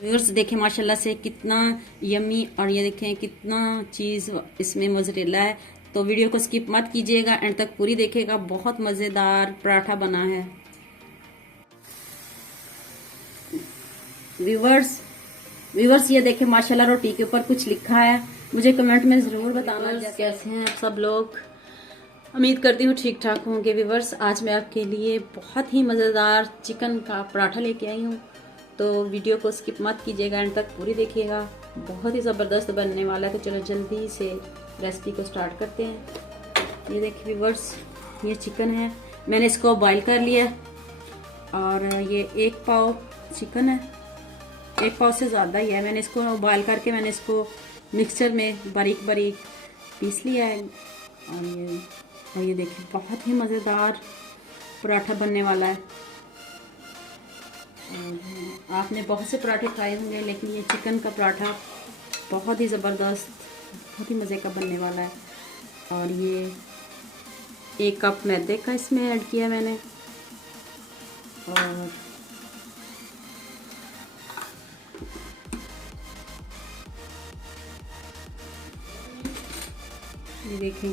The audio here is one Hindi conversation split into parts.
व्यूअर्स देखें माशाल्लाह से कितना यम्मी, और ये देखें कितना चीज़ इसमें मोज़रेला है। तो वीडियो को स्किप मत कीजिएगा, एंड तक पूरी देखिएगा। बहुत मज़ेदार पराठा बना है। व्यूअर्स व्यूअर्स ये देखें माशाल्लाह रोटी के ऊपर कुछ लिखा है। मुझे कमेंट में ज़रूर बताना कैसे हैं आप सब लोग। उम्मीद करती हूँ ठीक ठाक होंगे। व्यूअर्स आज मैं आपके लिए बहुत ही मज़ेदार चिकन का पराठा लेके आई हूँ, तो वीडियो को स्किप मत कीजिएगा, एंड तक पूरी देखिएगा। बहुत ही ज़बरदस्त बनने वाला है। तो चलो जल्दी से रेसिपी को स्टार्ट करते हैं। ये देखिए व्यूअर्स, ये चिकन है, मैंने इसको बॉईल कर लिया, और ये 1 पाव चिकन है, 1 पाव से ज़्यादा ही है। मैंने इसको बॉईल करके मैंने इसको मिक्सचर में बारीक बारीक पीस लिया है। और ये देखिए बहुत ही मज़ेदार पराठा बनने वाला है। आपने बहुत से पराठे खाए होंगे, लेकिन ये चिकन का पराठा बहुत ही ज़बरदस्त, बहुत ही मज़े का बनने वाला है। और ये 1 कप मैदे का इसमें ऐड किया मैंने, और ये देखें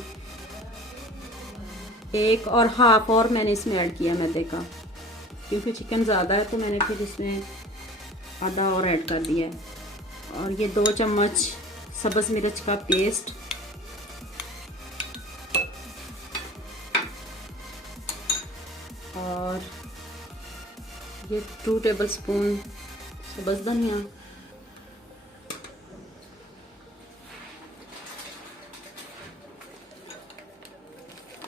1 और हाफ और मैंने इसमें ऐड किया मैदे का, क्योंकि चिकन ज़्यादा है तो मैंने फिर इसमें आधा और ऐड कर दिया है। और ये 2 चम्मच सब्ज़ मिर्च का पेस्ट, और ये 2 टेबलस्पून सब्ज़ धनिया,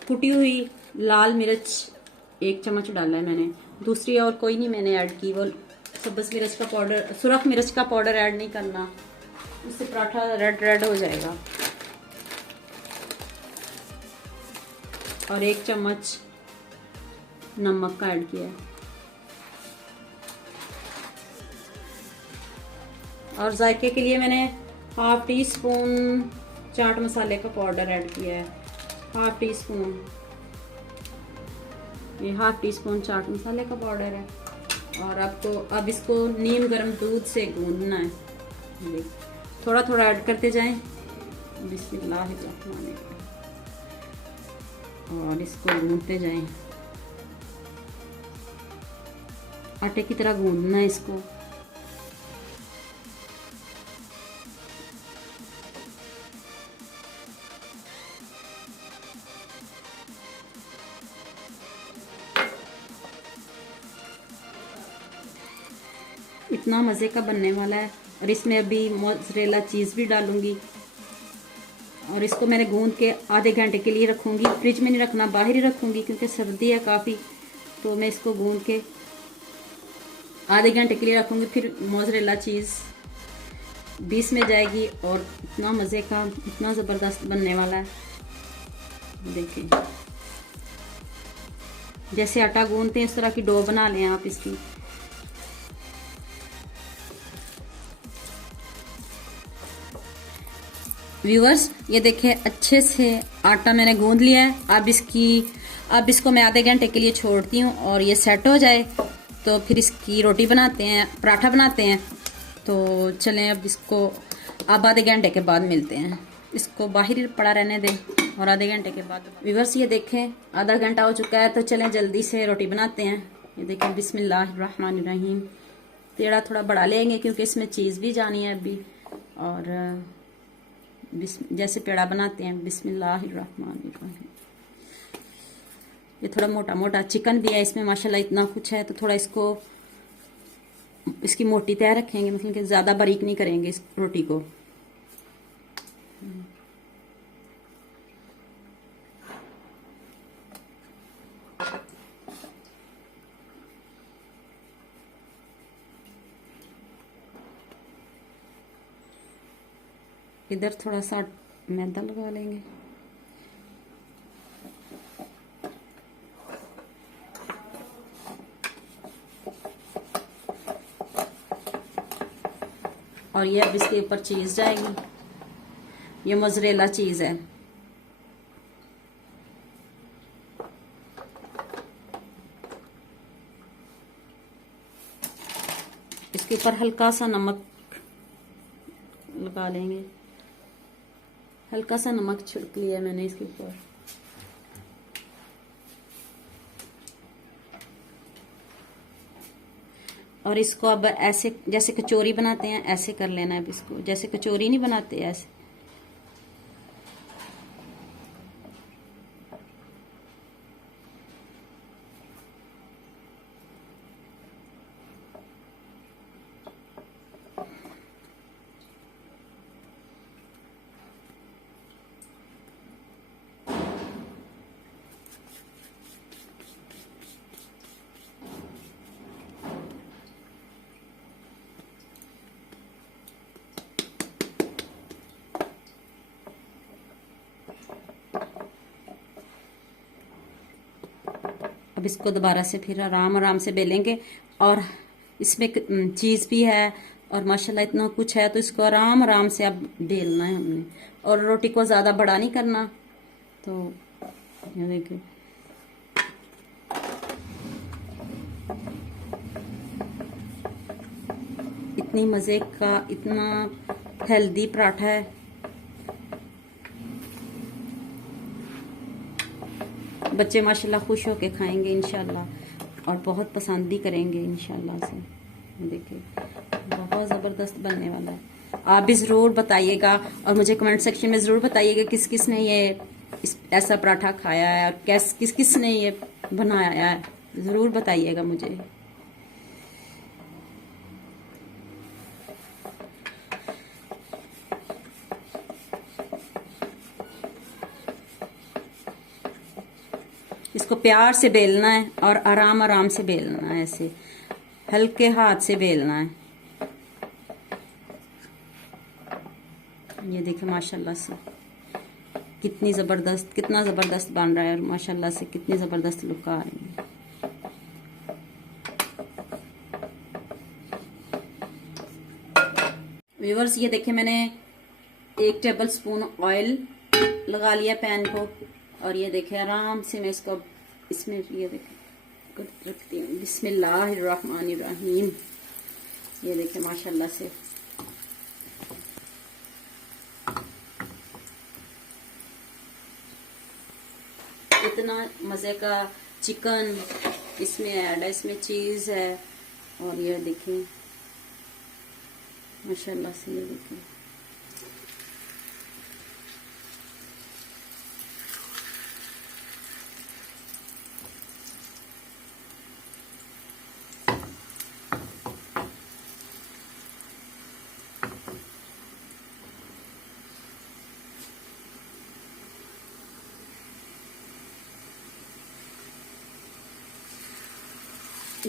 कुटी हुई लाल मिर्च 1 चम्मच डाला है मैंने। दूसरी और कोई नहीं मैंने ऐड की, वो सब्ज़ मिर्च का पाउडर, सुरख मिर्च का पाउडर ऐड नहीं करना, उससे पराठा रेड रेड हो जाएगा। और 1 चम्मच नमक का ऐड किया है, और जायके के लिए मैंने हाफ टी स्पून चाट मसाले का पाउडर ऐड किया है, हाफ टी स्पून, ये हाफ टी स्पून चाट मसाले का पाउडर है। और आपको अब इसको नीम गर्म दूध से गूंदना है। थोड़ा थोड़ा ऐड करते जाएं, बिस्मिल्लाहिर्रहमानिर्रहीम, और इसको गूंदते जाएं। आटे की तरह गूंदना है इसको। इतना मज़े का बनने वाला है। और इसमें अभी मोज़रेला चीज़ भी डालूंगी, और इसको मैंने गूंद के आधे घंटे के लिए रखूंगी। फ्रिज में नहीं रखना, बाहर ही रखूंगी, क्योंकि सर्दी है काफ़ी। तो मैं इसको गूंद के आधे घंटे के लिए रखूंगी, फिर मोज़रेला चीज़ 20 में जाएगी, और इतना मज़े का, इतना ज़बरदस्त बनने वाला है। देखिए जैसे आटा गूंदते हैं इस तरह की डो बना लें आप इसकी। व्यूअर्स ये देखें अच्छे से आटा मैंने गूंद लिया है। अब इसको मैं आधे घंटे के लिए छोड़ती हूँ, और ये सेट हो जाए तो फिर इसकी रोटी बनाते हैं, पराठा बनाते हैं। तो चलें अब इसको अब आधे घंटे के बाद मिलते हैं। इसको बाहर ही पड़ा रहने दें, और आधे घंटे के बाद। व्यूअर्स ये देखें आधा घंटा हो चुका है, तो चलें जल्दी से रोटी बनाते हैं। ये देखें बिस्मिल्लाहिर्रहमानिर्रहीम। पेड़ा थोड़ा बड़ा लेंगे क्योंकि इसमें चीज़ भी जानी है अभी। और जैसे पेड़ा बनाते हैं, बिस्मिल्लाहिर्रहमानिर्रहीम। ये थोड़ा मोटा मोटा चिकन भी है इसमें माशाल्लाह, इतना कुछ है, तो थोड़ा इसकी मोटी तय रखेंगे, मतलब कि ज़्यादा बारीक नहीं करेंगे इस रोटी को। इधर थोड़ा सा मैदा लगा लेंगे। और ये अब इसके ऊपर चीज़ जाएगी, ये मोज़रेला चीज़ है। इसके ऊपर हल्का सा नमक लगा लेंगे। हल्का सा नमक छिड़क लिया मैंने इसके ऊपर। और इसको अब ऐसे जैसे कचौरी बनाते हैं ऐसे कर लेना है। अब इसको जैसे कचौरी नहीं बनाते ऐसे। अब इसको दोबारा से फिर आराम आराम से बेलेंगे। और इसमें चीज़ भी है और माशाल्लाह इतना कुछ है, तो इसको आराम आराम से अब बेलना है हमने। और रोटी को ज़्यादा बड़ा नहीं करना। तो ये देखिए इतनी मज़े का, इतना हेल्दी पराठा है। बच्चे माशाल्लाह खुश होके खाएंगे इंशाल्लाह और बहुत पसंद भी करेंगे इंशाल्लाह से। देखिए बहुत ज़बरदस्त बनने वाला है। आप भी ज़रूर बताइएगा और मुझे कमेंट सेक्शन में ज़रूर बताइएगा किस किस ने ये ऐसा पराठा खाया है और किस किस ने ये बनाया है। ज़रूर बताइएगा मुझे। इसको प्यार से बेलना है और आराम आराम से बेलना है, ऐसे हल्के हाथ से बेलना है। ये देखिए माशाल्लाह से कितना ज़बरदस्त बन रहा है और माशाल्लाह से कितनी ज़बरदस्त लुक आ रही है। व्यूअर्स ये देखिए मैंने 1 टेबल स्पून ऑयल लगा लिया पैन को। और ये देखिए आराम से मैं इसको इसमें ये देखिए रखती हूँ। बिस्मिल्लाहिर्रहमानिर्रहीम। ये देखिए माशाल्लाह से इतना मज़े का चिकन इसमें ऐड है, इसमें चीज़ है। और ये देखिए माशाल्लाह से ये देखिए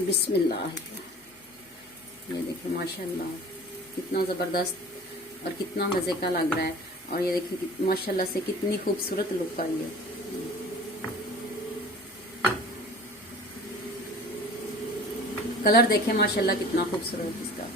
बिस्मिल्लाह। ये देखिए माशाल्लाह कितना ज़बरदस्त और कितना मज़े का लग रहा है। और ये देखिए माशाल्लाह से कितनी खूबसूरत लुक आई है। कलर देखें माशाल्लाह कितना खूबसूरत इसका।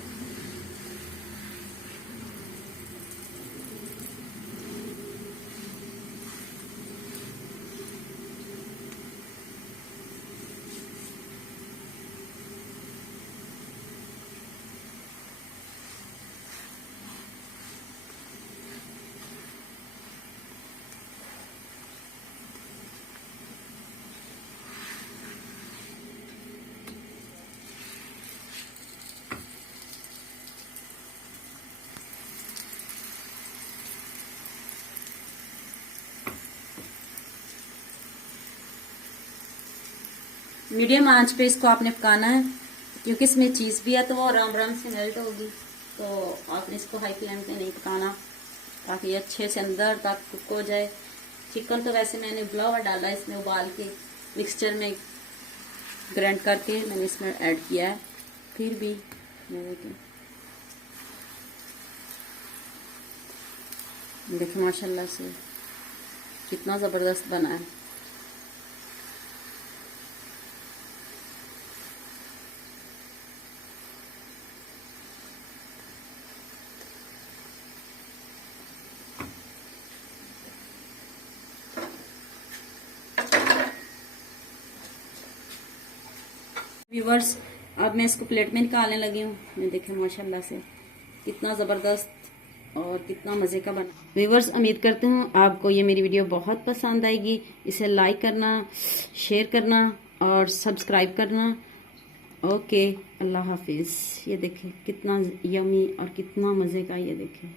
मीडियम आंच पे इसको आपने पकाना है क्योंकि इसमें चीज़ भी है तो वो आराम आराम से मेल्ट होगी। तो आपने इसको हाई फ्लेम पे नहीं पकाना ताकि ये अच्छे से अंदर तक कुक हो जाए। चिकन तो वैसे मैंने उबला हुआ डाला है, इसमें उबाल के मिक्सचर में ग्राइंड करके मैंने इसमें ऐड किया है। फिर भी देखिए माशाल्लाह से कितना ज़बरदस्त बना है। व्यूअर्स अब मैं इसको प्लेट में निकालने लगी हूँ। मैं देखें माशाल्लाह से कितना ज़बरदस्त और कितना मज़े का बना। व्यूअर्स, उम्मीद करते हूँ आपको ये मेरी वीडियो बहुत पसंद आएगी। इसे लाइक करना, शेयर करना और सब्सक्राइब करना। ओके, अल्लाह हाफिज़। ये देखें कितना यमी और कितना मज़े का, ये देखें।